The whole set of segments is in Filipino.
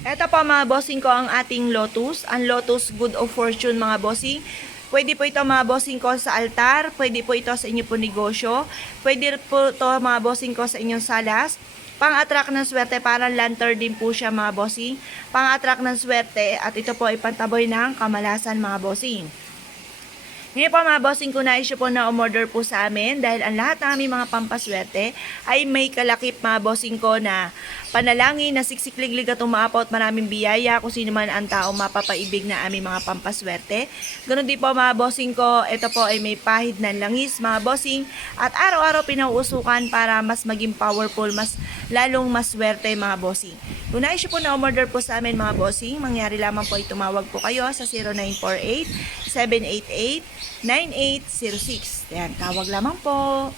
Ito po mga bossing ko ang ating lotus. Ang lotus good of fortune mga bossing. Pwede po ito mga bossing ko sa altar. Pwede po ito sa inyo po negosyo. Pwede po ito mga bossing ko sa inyong salas. Pang-attract ng swerte, parang lantern din po siya mga bossing. Pang-attract ng swerte at ito po ay pantaboy ng kamalasan mga bossing. Ngayon po mga bossing ko na issue po na umorder po sa amin dahil ang lahat ng aming mga pampaswerte ay may kalakip mga bossing ko na panalangin na siksikliglig at umaapaw at maraming biyaya kung sino man ang tao mapapaibig na aming mga pampaswerte. Ganun din po mga bossing ko, ito po ay may pahid ng langis mga bossing at araw-araw pinauusukan para mas maging powerful, mas lalong maswerte mga bossing. Kung na-issue po na umorder po sa amin mga bossing, mangyari lamang po ay tumawag po kayo sa 0948-788-9806. Ayan, tawag lamang po.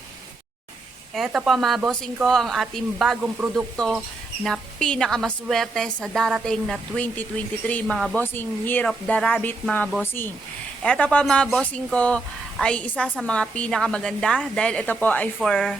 Ito po mga bossing ko, ang ating bagong produkto na pinakamaswerte sa darating na 2023 mga bossing, Year of the Rabbit mga bossing. Ito po mga bossing ko ay isa sa mga pinakamaganda dahil ito po ay for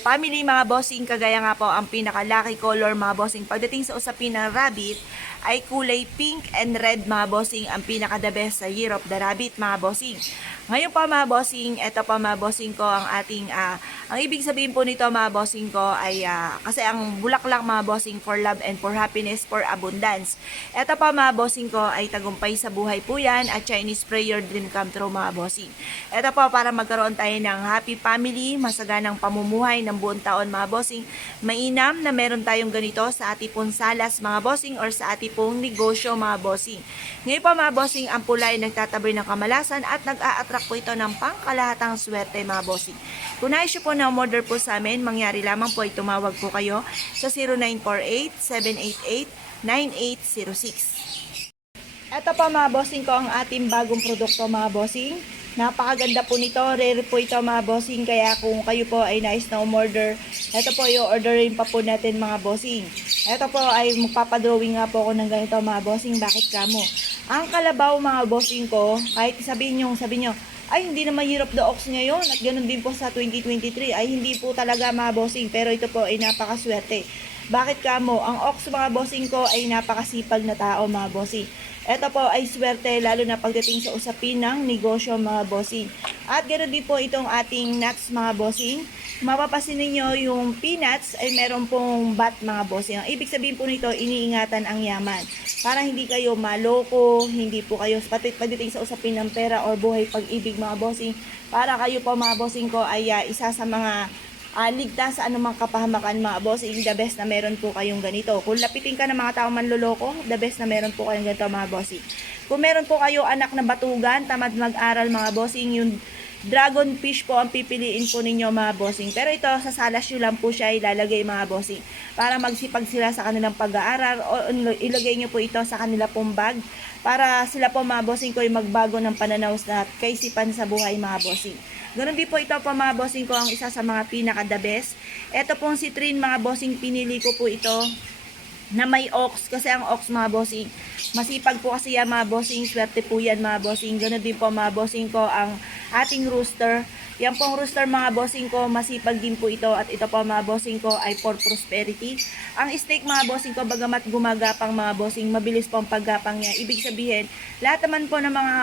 family mga bossing, kagaya nga po ang pinaka-lucky color mga bossing. Pagdating sa usapin ng rabbit, ay kulay pink and red mga bossing, ang pinaka-the best sa Year of the Rabbit mga bossing. Ngayon po mga bossing, ito po mga bossing ko ang ating, ang ibig sabihin po nito mga bossing ko ay, kasi ang bulaklak mga bossing for love and for happiness, for abundance. Ito po mga bossing ko ay tagumpay sa buhay po yan at Chinese prayer dream come true mga bossing. Ito po para magkaroon tayo ng happy family, masaganang pamumuhay ng buong taon mga bossing. Mainam na meron tayong ganito sa ating pong salas mga bossing or sa ating pong negosyo mga bossing. Ngayon po mga bossing, ang pula ay nagtataboy ng kamalasan at nag-a-attract po ito ng pangkalahatang swerte mga bossing. Kung na-issue po na order po sa amin, mangyari lamang po ay tumawag po kayo sa 0948-788-9806. Ito pa mga bossing ko ang ating bagong produkto mga bossing. Napakaganda po nito, rare po ito mga bossing, kaya kung kayo po ay nais na umorder, ito po yung orderin pa po natin mga bossing. Ito po ay magpapadrawing nga po ako ng ganito mga bossing, bakit kamo? Ang kalabaw mga bossing ko, kahit sabihin nyo, ay hindi naman Year of the Ox ngayon at ganoon din po sa 2023, ay hindi po talaga mga bossing, pero ito po ay napakaswerte. Bakit kamo? Ang Ox mga bossing ko ay napakasipag na tao mga bossing. Ito po ay swerte lalo na pagdating sa usapin ng negosyo mga bossing. At ganoon din po itong ating nuts mga bossing. Mapapasin ninyo yung peanuts ay meron pong bat mga bossing. Ang ibig sabihin po nito, iniingatan ang yaman. Para hindi kayo maloko, hindi po kayo pagdating sa usapin ng pera or buhay pag-ibig mga bossing. Para kayo po mga bossing ko ay isa sa mga ligtas sa anumang kapahamakan mga bossing, the best na meron po kayong ganito. Kung lapitin ka ng mga tao manloloko, the best na meron po kayong ganito mga bossing. Kung meron po kayo anak na batugan, tamad mag-aral mga bossing, yung dragon fish po ang pipiliin po ninyo mga bossing. Pero ito, sa salas nyo lang po siya ilalagay mga bossing. Para magsipag sila sa kanilang pag-aaral o ilagay nyo po ito sa kanila pong bag. Para sila po mga bossing ko ay magbago ng pananaw at kaisipan sa buhay mga bossing. Ganon din po ito po mga bossing ko ang isa sa mga pinaka-the best. Ito pong citrine mga bossing, pinili ko po ito na may ox kasi ang ox mga bossing masipag po kasi yan mga bossing, swerte po yan mga bossing. Ganon din po mga bossing ko ang ating rooster. Yan pong rooster mga bossing ko, masipag din po ito at ito po mga bossing ko ay for prosperity. Ang steak mga bossing ko, bagamat gumagapang mga bossing, mabilis po ang paggapang niya. Ibig sabihin, lahat naman po ng mga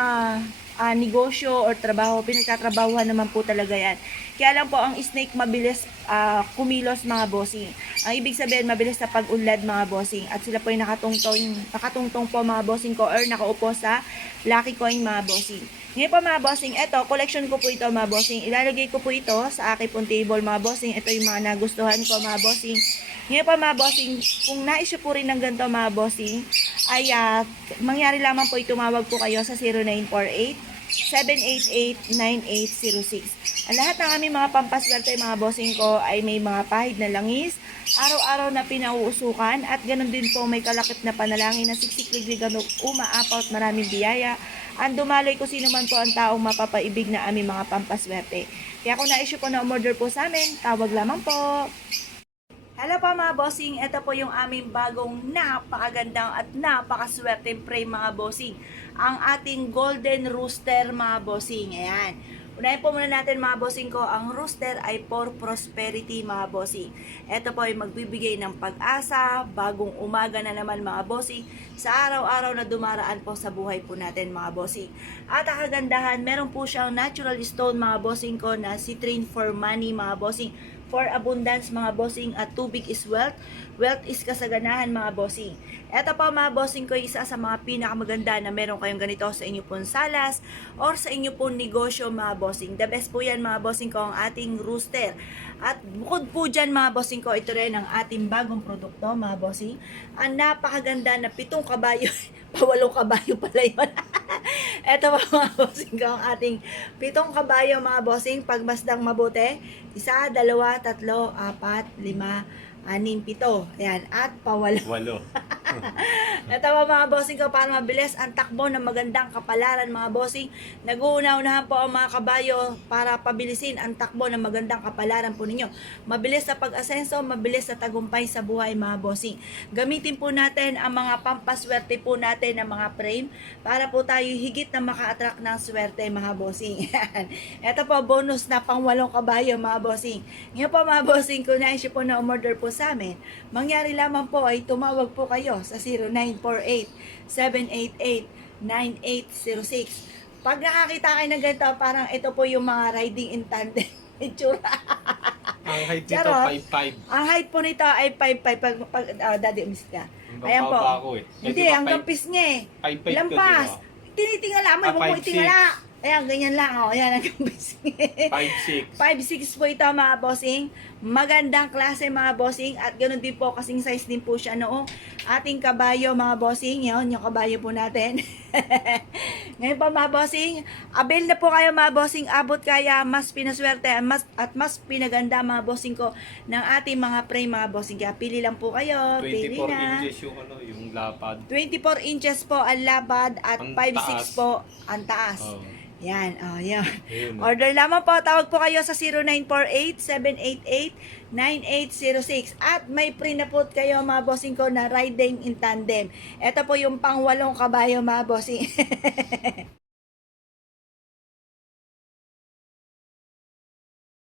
negosyo or trabaho, pinagtatrabahuhan naman po talaga yan. Kaya lang po ang snake mabilis kumilos mga bossing. Ang ibig sabihin mabilis na pag-unlad mga bossing at sila po ay nakatungtong po mga bossing ko or nakaupo sa lucky coin mga bossing. Ngayon po mga bossing, eto, collection ko po ito mga bossing. Ilalagay ko po ito sa aking pong table mga bossing. Ito yung mga nagustuhan ko mga bossing. Ngayon po mga bossing, kung na-issue po rin ng ganito mga bossing, ay mangyari lamang po tumawag po kayo sa 0948 788-9806. Ang lahat ng aming mga pampaswerte mga bossing ko ay may mga pahid na langis, araw-araw na pinauusukan at ganun din po may kalakip na panalangin na siksikliglig umaapaw at maraming biyaya. Ang dumaloy ko sino man po ang taong mapapaibig na aming mga pampaswerte. Kaya kung na-issue po na umorder po sa amin, tawag lamang po. Hello pa mga bossing, ito po yung aming bagong napakagandang at napakaswerteng frame mga bossing. Ang ating golden rooster mga bossing, ayan. Unahin po muna natin mga bossing ko, ang rooster ay for prosperity mga bossing. Ito po ay magbibigay ng pag-asa, bagong umaga na naman mga bossing, sa araw-araw na dumaraan po sa buhay po natin mga bossing. At ang kagandahan, meron po siyang natural stone mga bossing ko na citrine for money mga bossing, for abundance mga bossing, at tubig is wealth. Wealth is kasaganahan mga bossing. Ito po mga bossing ko, isa sa mga pinakamaganda na meron kayong ganito sa inyo pong salas or sa inyo pong negosyo mga bossing. The best po yan mga bossing ko, ang ating rooster. At bukod po dyan mga bossing ko, ito rin ang ating bagong produkto mga bossing. Ang napakaganda na 7 kabayo, pawalong kabayo pala yun. Ito po mga bossing ko, ang ating 7 kabayo mga bossing, pagmasdang mabuti. 1, 2, 3, 4, 5, 6, 7. Ayan, at pawalo. Walo. Ito po mga bossing ko, para mabilis ang takbo ng magandang kapalaran mga bossing. Nag-uuna-unahan po ang mga kabayo para pabilisin ang takbo ng magandang kapalaran po ninyo. Mabilis sa pag-asenso, mabilis sa tagumpay sa buhay mga bossing. Gamitin po natin ang mga pampaswerte po natin ng mga frame para po tayo higit na maka-attract ng swerte mga bossing. Ito po bonus na pang 8 kabayo mga bossing. Ngayon po mga bossing, kung nais po na umorder po sa amin, mangyari lamang po ay tumawag po kayo sa 0948-788-9806. Pag nakakita kayo ng ganito, parang ito po yung mga riding in tandem. Itsura. Ang height nito, Charot. 5'5". Ang height po nito ay 5'5". Daddy, umis ka. Hanggang Ayan po. baba ako eh. Hindi, hanggang pisngi. 5'5" Lampas. ko, Tinitingala mo, huwag mo 5'6". itingala. Ayan, ganyan lang. O, ayan, hanggang pisngi. 5'6". 5'6 po ito mga bossing. Magandang klase mga bossing. At ganoon din po, kasing size din po siya noong ating kabayo mga bossing. Yun, yung kabayo po natin. Ngayon po mga bossing, avail na po kayo mga bossing. Abot kaya, mas pinaswerte at mas pinaganda mga bossing ko ng ating mga frame mga bossing. Kaya pili lang po kayo. Pili 24 na. inches yung lapad. 24 inches po ang labad at Ang 5'6 taas. po ang taas. Oh. Yan, yan. Ayun, Order lamang po, tawag po kayo sa 0948-788-9806. At may free na po kayo mga bossing ko na riding in tandem. Ito po yung pang 8 kabayo mga bossing.